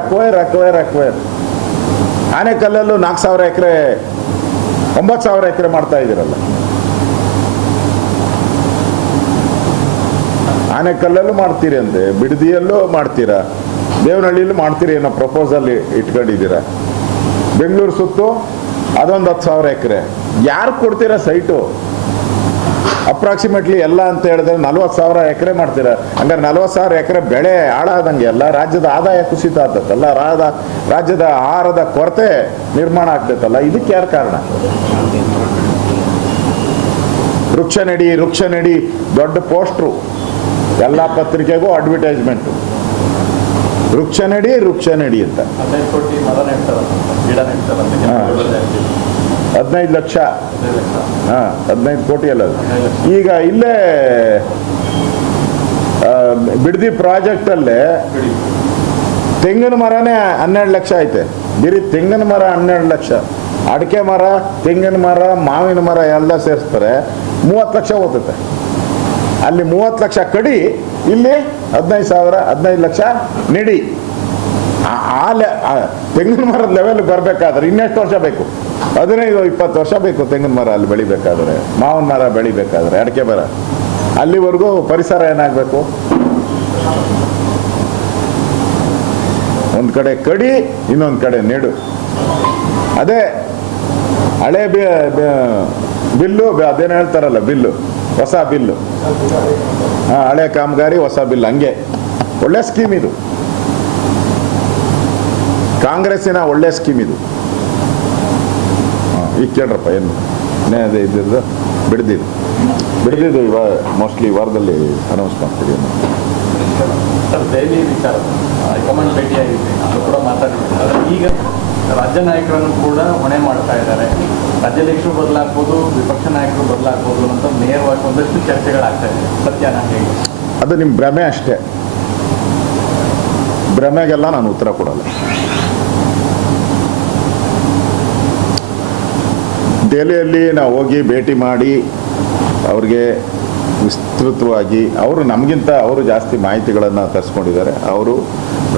ಆನೆಕಲ್ಲಲ್ಲೂ 4000 ಎಕರೆ 9000 ಎಕರೆ ಮಾಡ್ತಾ ಇದ್ದೀರಲ್ಲ. ಆನೆಕಲ್ಲಲ್ಲೂ ಮಾಡ್ತೀರಿ ಅಂತೆ, ಬಿಡದಿಯಲ್ಲೂ ಮಾಡ್ತೀರಾ, ದೇವನಹಳ್ಳಿಯಲ್ಲೂ ಮಾಡ್ತೀರಿ ಅನ್ನೋ ಪ್ರಪೋಸಲ್ ಇಟ್ಕೊಂಡಿದ್ದೀರಾ. ಬೆಂಗಳೂರು ಸುತ್ತು ಅದೊಂದು 10,000 ಎಕರೆ. ಯಾರು ಕೊಡ್ತೀರಾ ಸೈಟು? ಅಪ್ರಾಕ್ಸಿಮೇಟ್ಲಿ ಎಲ್ಲ ಅಂತ ಹೇಳಿದ್ರೆ 40,000 ಎಕರೆ ಮಾಡ್ತೀರಾ. ಹಂಗಾರೆ 40,000 ಎಕರೆ ಬೆಳೆ ಹಾಳಾದಂಗೆ ಎಲ್ಲ ರಾಜ್ಯದ ಆದಾಯ ಕುಸಿತ ಆಗ್ತೈತಲ್ಲ, ರಾಜ್ಯದ ಆಹಾರದ ಕೊರತೆ ನಿರ್ಮಾಣ ಆಗ್ತೈತಲ್ಲ. ಇದಕ್ಕೆ ಯಾರು ಕಾರಣ? ವೃಕ್ಷ ನಡಿ ದೊಡ್ಡ ಪೋಸ್ಟ್ರು, ಎಲ್ಲ ಪತ್ರಿಕೆಗೂ ಅಡ್ವರ್ಟೈಸ್ಮೆಂಟು. ವೃಕ್ಷ ನಡಿ ಅಂತ 15 ಕೋಟಿ ಮರ ನೆಡ್ತಾರಂತೆ, ಗಿಡ ನೆಡ್ತಾರಂತೆ. 15 ಲಕ್ಷ. 15 ಕೋಟಿ ಅಲ್ಲ. ಈಗ ಇಲ್ಲೇ ಬಿಡದಿ ಪ್ರಾಜೆಕ್ಟಲ್ಲೇ ತೆಂಗಿನ ಮರನೇ 12 ಲಕ್ಷ ಐತೆ. ಬರೀ ತೆಂಗಿನ ಮರ 12 ಲಕ್ಷ, ಅಡಿಕೆ ಮರ, ತೆಂಗಿನ ಮರ, ಮಾವಿನ ಮರ ಎಲ್ಲ ಸೇರಿಸ್ತಾರೆ 30 ಲಕ್ಷ ಹೋಗುತ್ತೆ. ಅಲ್ಲಿ 30 ಲಕ್ಷ ಕಡಿ, ಇಲ್ಲಿ 15 ಲಕ್ಷ ನೆಡಿ. ತೆಂಗಿನ ಮರದ ಲೆವೆಲ್ ಬರಬೇಕಾದ್ರೆ ಇನ್ನೆಷ್ಟು ವರ್ಷ ಬೇಕು? 15-20 ವರ್ಷ ಬೇಕು ತೆಂಗಿನ ಮರ ಅಲ್ಲಿ ಬೆಳಿಬೇಕಾದ್ರೆ, ಮಾವಿನ ಮರ ಬೆಳಿಬೇಕಾದ್ರೆ, ಅಡಿಕೆ ಮರ. ಅಲ್ಲಿವರೆಗೂ ಪರಿಸರ ಏನಾಗಬೇಕು? ಒಂದು ಕಡೆ ಕಡಿ, ಇನ್ನೊಂದು ಕಡೆ ನೆಡು. ಅದೇ ಹಳೆ ಬಿಲ್ಲು, ಅದೇನು ಹೇಳ್ತಾರಲ್ಲ ಬಿಲ್ಲು, ಹೊಸ ಬಿಲ್ಲು. ಹಳೆ ಕಾಮಗಾರಿ ಹೊಸ ಬಿಲ್, ಹಂಗೆ ಒಳ್ಳೆ ಸ್ಕೀಮ್ ಇದು. ಕಾಂಗ್ರೆಸ್ಸಿನ ಒಳ್ಳೆ ಸ್ಕೀಮ್ ಇದು. ಈಗ ಕೇಳ್ರಪ್ಪ, ಏನು ಅದೇ ಇದ್ದಿದ್ದು ಬಿಡ್ದಿದ್ದು ಇವಾಗ ಮೋಸ್ಟ್ಲಿ ವಾರದಲ್ಲಿ ಅನೌನ್ಸ್ ಮಾಡ್ತೀವಿ. ಸರ್, ದೆಹಲಿ ವಿಚಾರ ಹೈಕಮಾಂಡ್ ಭೇಟಿಯಾಗಿದೆ, ಅದು ಕೂಡ ಮಾತಾಡಿದ್ದಾರೆ. ಈಗ ರಾಜ್ಯ ನಾಯಕರನ್ನು ಕೂಡ ಹೊಣೆ ಮಾಡ್ತಾ ಇದ್ದಾರೆ. ರಾಜ್ಯಾಧ್ಯಕ್ಷರು ಬದಲಾಗ್ಬೋದು, ವಿಪಕ್ಷ ನಾಯಕರು ಬದಲಾಗ್ಬೋದು ಅಂತ ನೇರವಾಗಿ ಒಂದಷ್ಟು ಚರ್ಚೆಗಳಾಗ್ತಾ ಇದೆ. ಸತ್ಯನ ಹೇಗೆ? ಅದು ನಿಮ್ಮ ಭ್ರಮೆ ಅಷ್ಟೇ. ಭ್ರಮೆಗೆಲ್ಲ ನಾನು ಉತ್ತರ ಕೊಡಲ್ಲ. ದೆಹಲಿಯಲ್ಲಿ ನಾವು ಹೋಗಿ ಭೇಟಿ ಮಾಡಿ ಅವ್ರಿಗೆ ವಿಸ್ತೃತವಾಗಿ, ಅವರು ಜಾಸ್ತಿ ಮಾಹಿತಿಗಳನ್ನು ತರಿಸ್ಕೊಂಡಿದ್ದಾರೆ. ಅವರು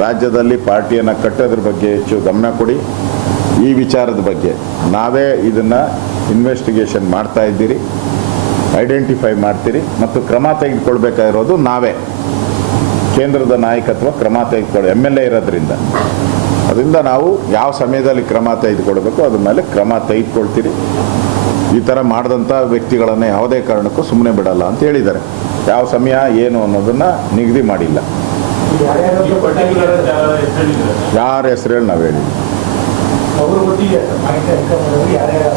ರಾಜ್ಯದಲ್ಲಿ ಪಾರ್ಟಿಯನ್ನು ಕಟ್ಟೋದ್ರ ಬಗ್ಗೆ ಹೆಚ್ಚು ಗಮನ ಕೊಡಿ. ಈ ವಿಚಾರದ ಬಗ್ಗೆ ನಾವೇ ಇದನ್ನು ಇನ್ವೆಸ್ಟಿಗೇಷನ್ ಮಾಡ್ತಾ ಇದ್ದೀರಿ, ಐಡೆಂಟಿಫೈ ಮಾಡ್ತೀರಿ ಮತ್ತು ಕ್ರಮ ತೆಗೆದುಕೊಳ್ಬೇಕಾಗಿರೋದು ನಾವೇ. ಕೇಂದ್ರದ ನಾಯಕತ್ವ ಕ್ರಮ ತೆಗೆದುಕೊಳ್ಳಿ, MLA ಇರೋದ್ರಿಂದ. ಅದರಿಂದ ನಾವು ಯಾವ ಸಮಯದಲ್ಲಿ ಕ್ರಮ ತೆಗೆದುಕೊಳ್ಬೇಕು ಅದ್ರ ಮೇಲೆ ಕ್ರಮ ತೆಗೆದುಕೊಳ್ತೀರಿ. ಈ ಥರ ಮಾಡಿದಂಥ ವ್ಯಕ್ತಿಗಳನ್ನು ಯಾವುದೇ ಕಾರಣಕ್ಕೂ ಸುಮ್ಮನೆ ಬಿಡಲ್ಲ ಅಂತ ಹೇಳಿದ್ದಾರೆ. ಯಾವ ಸಮಯ ಏನು ಅನ್ನೋದನ್ನು ನಿಗದಿ ಮಾಡಿಲ್ಲ. ಯಾರ ಹೆಸರು ಹೇಳಿ ನಾವು ಹೇಳಿ.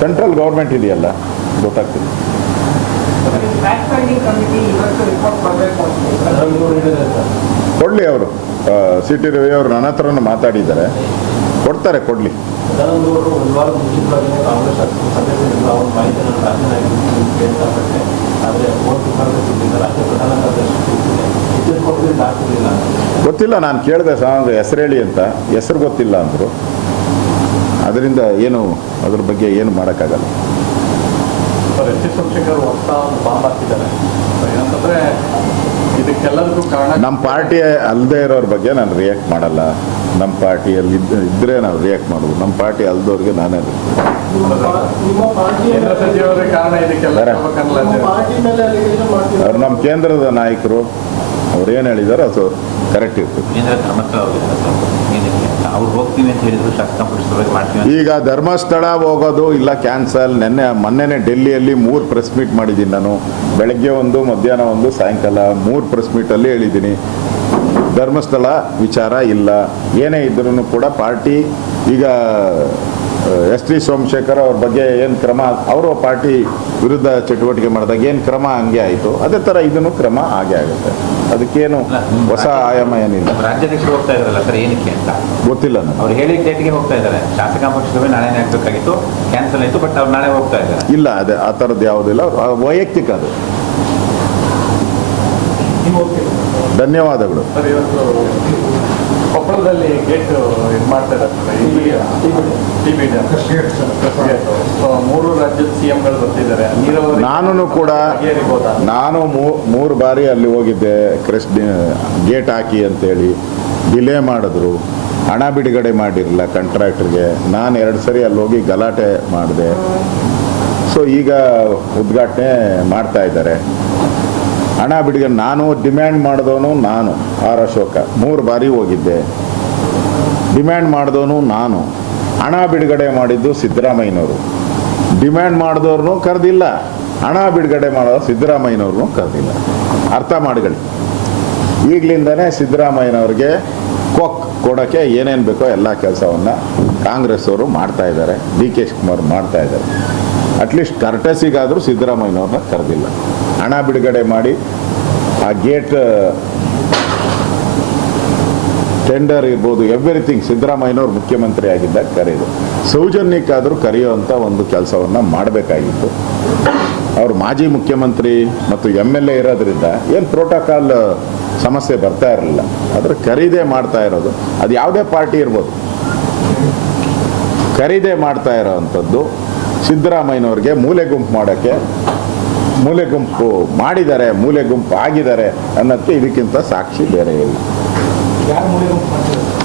ಸೆಂಟ್ರಲ್ ಗೌರ್ಮೆಂಟ್ ಇದೆಯಲ್ಲ, ಗೊತ್ತಾಗ್ತದೆ. ಕೊಡಲಿ ಅವರು. CT ರವಿ ಅವರು ನನ್ನ ಹತ್ರನೂ ಮಾತಾಡಿದ್ದಾರೆ, ಕೊಡ್ತಾರೆ, ಕೊಡಲಿ. ಗೊತ್ತಿಲ್ಲ, ನಾನು ಕೇಳಿದೆ ಹೆಸರು ಹೇಳಿ ಅಂತ, ಹೆಸರು ಗೊತ್ತಿಲ್ಲ ಅಂದರು. ಅದರಿಂದ ಏನು ಅದ್ರ ಬಗ್ಗೆ ಏನು ಮಾಡೋಕ್ಕಾಗಲ್ಲ. ಸೋಮಶೇಖರ್ ಹೊಸ ಬಾಂಬ್ ಹಾಕಿದ್ದಾರೆ. ಏನಂತಂದ್ರೆ ಇದಕ್ಕೆಲ್ಲದಕ್ಕೂ ಕಾರಣ ನಮ್ಮ ಪಾರ್ಟಿ ಅಲ್ಲದೆ ಇರೋರ ಬಗ್ಗೆ ನಾನು ರಿಯಾಕ್ಟ್ ಮಾಡಲ್ಲ. ನಮ್ಮ ಪಾರ್ಟಿಯಲ್ಲಿ ಇದ್ದರೆ ನಾವು ರಿಯಾಕ್ಟ್ ಮಾಡೋದು. ನಮ್ಮ ಪಾರ್ಟಿ ಅಲ್ದವ್ರಿಗೆ ನಾನೇ ಕೇಂದ್ರ ಸಚಿವರ ಕಾರಣ ಇದಕ್ಕೆಲ್ಲ ಅವ್ರು ನಮ್ಮ ಕೇಂದ್ರದ ನಾಯಕರು, ಅವ್ರು ಏನು ಹೇಳಿದಾರೋ ಅದು ಕರೆಕ್ಟ್ ಇರ್ತದೆ. ಧರ್ಮಸ್ಥಳ ಅವ್ರು ಹೋಗ್ತೀವಿ ಅಂತ ಹೇಳಿದ್ರು, ಶಾಸಕಾಂಶ ಮಾಡ್ತೀವಿ. ಈಗ ಧರ್ಮಸ್ಥಳ ಹೋಗೋದು ಇಲ್ಲ, ಕ್ಯಾನ್ಸಲ್. ಮೊನ್ನೆನೇ ಡೆಲ್ಲಿಯಲ್ಲಿ 3 ಪ್ರೆಸ್ ಮೀಟ್ ಮಾಡಿದ್ದೀನಿ ನಾನು. ಬೆಳಗ್ಗೆ ಒಂದು, ಮಧ್ಯಾಹ್ನ ಒಂದು, ಸಾಯಂಕಾಲ 3 ಪ್ರೆಸ್ ಮೀಟಲ್ಲಿ ಹೇಳಿದ್ದೀನಿ. ಧರ್ಮಸ್ಥಳ ವಿಚಾರ ಇಲ್ಲ. ಏನೇ ಇದ್ರೂ ಕೂಡ ಪಾರ್ಟಿ ಈಗ ST ಸೋಮಶೇಖರ್ ಅವ್ರ ಬಗ್ಗೆ ಏನು ಕ್ರಮ, ಅವರು ಪಾರ್ಟಿ ವಿರುದ್ಧ ಚಟುವಟಿಕೆ ಮಾಡಿದಾಗ ಏನು ಕ್ರಮ ಹಂಗೆ ಆಯಿತು, ಅದೇ ಥರ ಇದನ್ನು ಕ್ರಮ ಹಾಗೆ ಆಗುತ್ತೆ. ಅದಕ್ಕೇನು ಹೊಸ ಆಯಾಮ ಏನಿಲ್ಲ. ರಾಜ್ಯಾಧ್ಯಕ್ಷರು ಹೋಗ್ತಾ ಇದ್ರಲ್ಲ ಸರ್, ಏನಕ್ಕೆ ಅಂತ ಗೊತ್ತಿಲ್ಲ ನಾನು. ಅವ್ರು ಹೇಳಿದ ಡೇಟ್ಗೆ ಹೋಗ್ತಾ ಇದ್ದಾರೆ. ಶಾಸಕಾಂಶ ಸಭೆ ನಾಳೆನೇ ಆಗಬೇಕಾಗಿತ್ತು, ಕ್ಯಾನ್ಸಲ್ ಆಯಿತು. ಬಟ್ ಅವ್ರು ನಾಳೆ ಹೋಗ್ತಾ ಇದ್ದಾರೆ. ಇಲ್ಲ, ಅದೇ ಆ ಥರದ್ದು ಯಾವುದಿಲ್ಲ, ವೈಯಕ್ತಿಕ ಅದು. ಧನ್ಯವಾದಗಳು. ಸರ್, ಇವತ್ತು ಕೊಪ್ಪಳದಲ್ಲಿ ಗೇಟ್ ಇದು ಮಾಡ್ತಾ ಇದ್ದಾರೆ. 3 ರಾಜ್ಯದ CMಗಳು ಬರ್ತಿದ್ದಾರೆ. ನಾನು ಕೂಡ ನಾನು 3 ಬಾರಿ ಅಲ್ಲಿ ಹೋಗಿದ್ದೆ. ಗೇಟ್ ಹಾಕಿ ಅಂತೇಳಿ ಡಿಲೇ ಮಾಡಿದ್ರು, ಹಣ ಬಿಡುಗಡೆ ಮಾಡಿರಲಿಲ್ಲ ಕಾಂಟ್ರಾಕ್ಟ್ರಿಗೆ. ನಾನು 2 ಸರಿ ಅಲ್ಲಿ ಹೋಗಿ ಗಲಾಟೆ ಮಾಡಿದೆ. ಸೊ ಈಗ ಉದ್ಘಾಟನೆ ಮಾಡ್ತಾ ಇದ್ದಾರೆ. ಹಣ ಬಿಡುಗಡೆ ನಾನು ಡಿಮ್ಯಾಂಡ್ ಮಾಡಿದವನು ನಾನು, ಆರ್ ಅಶೋಕ 3 ಬಾರಿ ಹೋಗಿದ್ದೆ. ಡಿಮ್ಯಾಂಡ್ ಮಾಡಿದವನು ನಾನು, ಹಣ ಬಿಡುಗಡೆ ಮಾಡಿದ್ದು ಸಿದ್ದರಾಮಯ್ಯನವರು. ಡಿಮ್ಯಾಂಡ್ ಮಾಡಿದವ್ರನ್ನೂ ಕರೆದಿಲ್ಲ, ಹಣ ಬಿಡುಗಡೆ ಮಾಡೋದು ಸಿದ್ದರಾಮಯ್ಯನವ್ರನ್ನೂ ಕರೆದಿಲ್ಲ. ಅರ್ಥ ಮಾಡಿಕೊಳ್ಳಿ. ಈಗಲಿಂದನೇ ಸಿದ್ದರಾಮಯ್ಯನವ್ರಿಗೆ ಕೊಡೋಕ್ಕೆ ಏನೇನು ಬೇಕೋ ಎಲ್ಲ ಕೆಲಸವನ್ನು ಕಾಂಗ್ರೆಸ್ ಅವರು ಮಾಡ್ತಾ ಇದ್ದಾರೆ, DK ಶಿವಕುಮಾರ್ ಮಾಡ್ತಾ ಇದ್ದಾರೆ. ಅಟ್ಲೀಸ್ಟ್ ಕರ್ಟಸಿಗಾದರೂ ಸಿದ್ದರಾಮಯ್ಯನವ್ರನ್ನ ಕರೆದಿಲ್ಲ. ಹಣ ಬಿಡುಗಡೆ ಮಾಡಿ ಆ ಗೇಟ್ ಟೆಂಡರ್ ಇರ್ಬೋದು, ಎವ್ರಿಥಿಂಗ್ ಸಿದ್ದರಾಮಯ್ಯನವ್ರು ಮುಖ್ಯಮಂತ್ರಿ ಆಗಿದ್ದಾಗ ಕರೆಯೋದು. ಸೌಜನ್ಯಕ್ಕಾದರೂ ಕರೆಯುವಂಥ ಒಂದು ಕೆಲಸವನ್ನು ಮಾಡಬೇಕಾಗಿತ್ತು. ಅವರು ಮಾಜಿ ಮುಖ್ಯಮಂತ್ರಿ ಮತ್ತು MLA ಇರೋದ್ರಿಂದ ಏನು ಪ್ರೋಟೋಕಾಲ್ ಸಮಸ್ಯೆ ಬರ್ತಾ ಇರಲಿಲ್ಲ. ಆದರೆ ಖರೀದೇ ಮಾಡ್ತಾ ಇರೋದು ಅದು ಯಾವುದೇ ಪಾರ್ಟಿ ಇರ್ಬೋದು, ಖರೀದೇ ಮಾಡ್ತಾ ಇರೋವಂಥದ್ದು ಸಿದ್ದರಾಮಯ್ಯನವ್ರಿಗೆ ಮೂಲೆ ಗುಂಪು ಮಾಡೋಕ್ಕೆ, ಮೂಲೆ ಗುಂಪು ಮಾಡಿದ್ದಾರೆ, ಮೂಲೆ ಗುಂಪು ಆಗಿದ್ದಾರೆ ಅನ್ನೋದಕ್ಕೆ ಇದಕ್ಕಿಂತ ಸಾಕ್ಷಿ ಬೇರೆ ಇಲ್ಲ. ಯಾರು ಮೂಲೆ ಗುಂಪು ಮಾಡ್ತಿದ್ದಾರೆ?